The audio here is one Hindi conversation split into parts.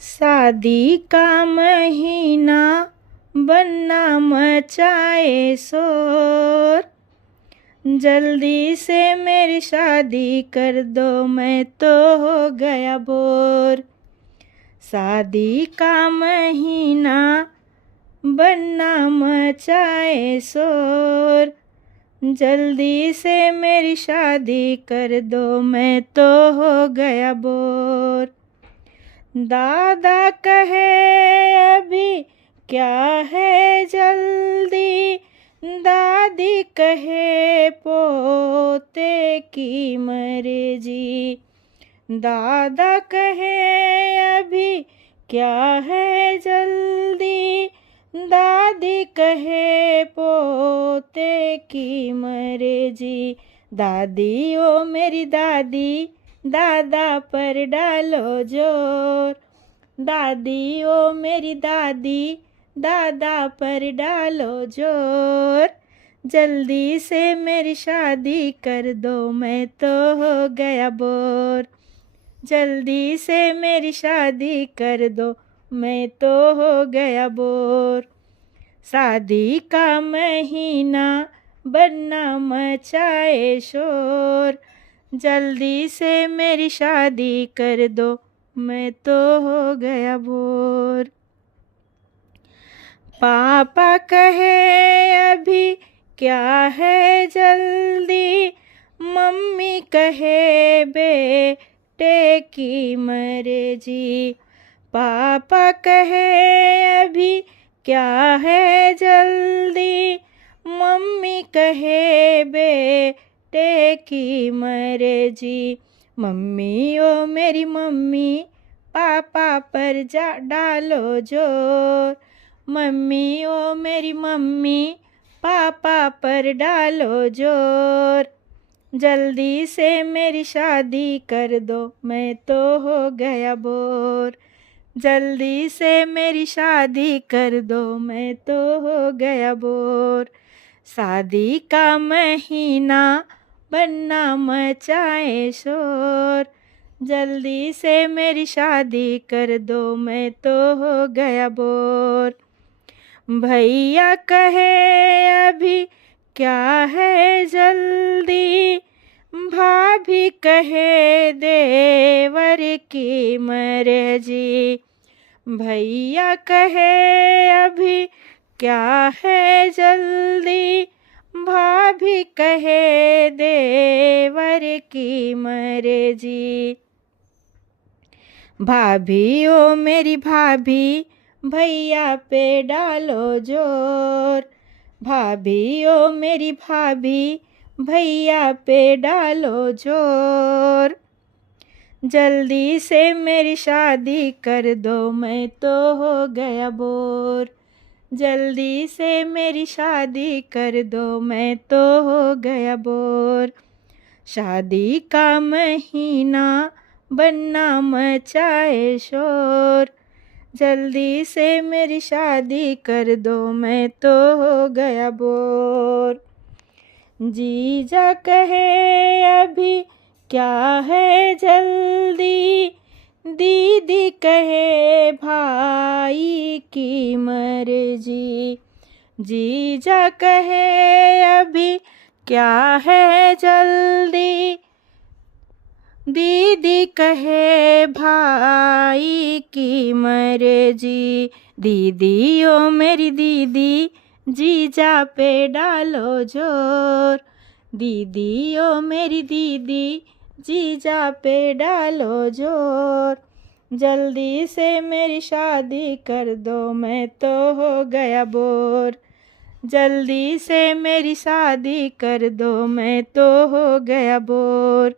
शादी का महीना बनना मचाए शोर, जल्दी से मेरी शादी कर दो मैं तो हो गया बोर। शादी का महीना बनना मचाए शोर, जल्दी से मेरी शादी कर दो मैं तो हो गया बोर। दादा कहे अभी क्या है जल्दी, दादी कहे पोते की मर्जी। दादा कहे अभी क्या है जल्दी, दादी कहे पोते की मर्जी। दादी ओ मेरी दादी, दादा पर डालो जोर। दादी ओ मेरी दादी, दादा पर डालो जोर। जल्दी से मेरी शादी कर दो मैं तो हो गया बोर। जल्दी से मेरी शादी कर दो मैं तो हो गया बोर। शादी का महीना बनना मचाए शोर, जल्दी से मेरी शादी कर दो मैं तो हो गया बोर। पापा कहे अभी क्या है जल्दी, मम्मी कहे बेटे की मर्जी। पापा कहे अभी क्या है जल्दी, मम्मी कहे बेटे की मर्जी। मम्मी ओ मेरी मम्मी, पापा पर जा डालो जोर। मम्मी ओ मेरी मम्मी, पापा पर डालो जोर। जल्दी से मेरी शादी कर दो मैं तो हो गया बोर। जल्दी से मेरी शादी कर दो मैं तो हो गया बोर। शादी का महीना बनना मचाए शोर, जल्दी से मेरी शादी कर दो मैं तो हो गया बोर। भैया कहे अभी क्या है जल्दी, भाभी कहे देवर की मर्जी। भैया कहे अभी क्या है जल्दी, भाभी कहे देवर की मर्जी। भाभी ओ मेरी भाभी, भैया पे डालो जोर। भाभी ओ मेरी भाभी, भैया पे डालो जोर। जल्दी से मेरी शादी कर दो मैं तो हो गया बोर। जल्दी से मेरी शादी कर दो मैं तो हो गया बोर। शादी का महीना बनना मचाए शोर, जल्दी से मेरी शादी कर दो मैं तो हो गया बोर। जीजा कहे अभी क्या है जल्दी, दीदी कहे भाई की मर्जी। जीजा कहे अभी क्या है जल्दी, दीदी कहे भाई की मर्जी। दीदी ओ मेरी दीदी, जीजा पे डालो जोर। दीदी ओ मेरी दीदी, जीजा पे डालो जोर। जल्दी से मेरी शादी कर दो मैं तो हो गया बोर। जल्दी से मेरी शादी कर दो मैं तो हो गया बोर।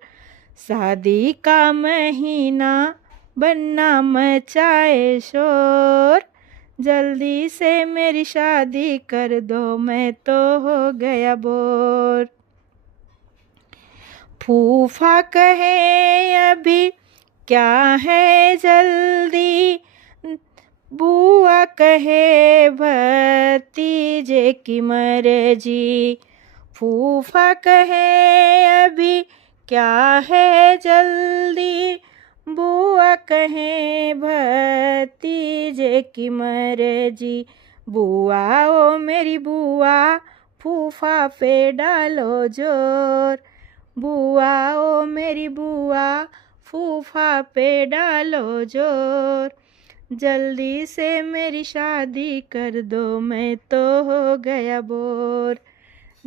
शादी का महीना बनना मचाए शोर, जल्दी से मेरी शादी कर दो मैं तो हो गया बोर। फूफा कहे अभी क्या है जल्दी, बुआ कहे भतीजे की मर्जी। फूफा कहे अभी क्या है जल्दी, बुआ कहें भतीजे की मर्जी। बुआ ओ मेरी बुआ, फूफा पे डालो जोर। बुआ ओ मेरी बुआ, फूफा पे डालो जोर। जल्दी से मेरी शादी कर दो, मैं तो हो गया बोर।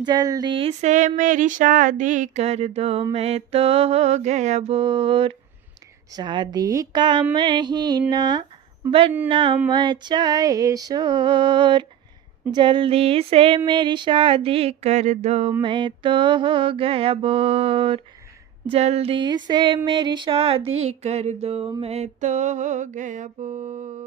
जल्दी से मेरी शादी कर दो, मैं तो हो गया बोर। शादी का महीना बनना मचाए शोर। जल्दी से मेरी शादी कर दो, मैं तो हो गया बोर। जल्दी से मेरी शादी कर दो, मैं तो हो गया बोर।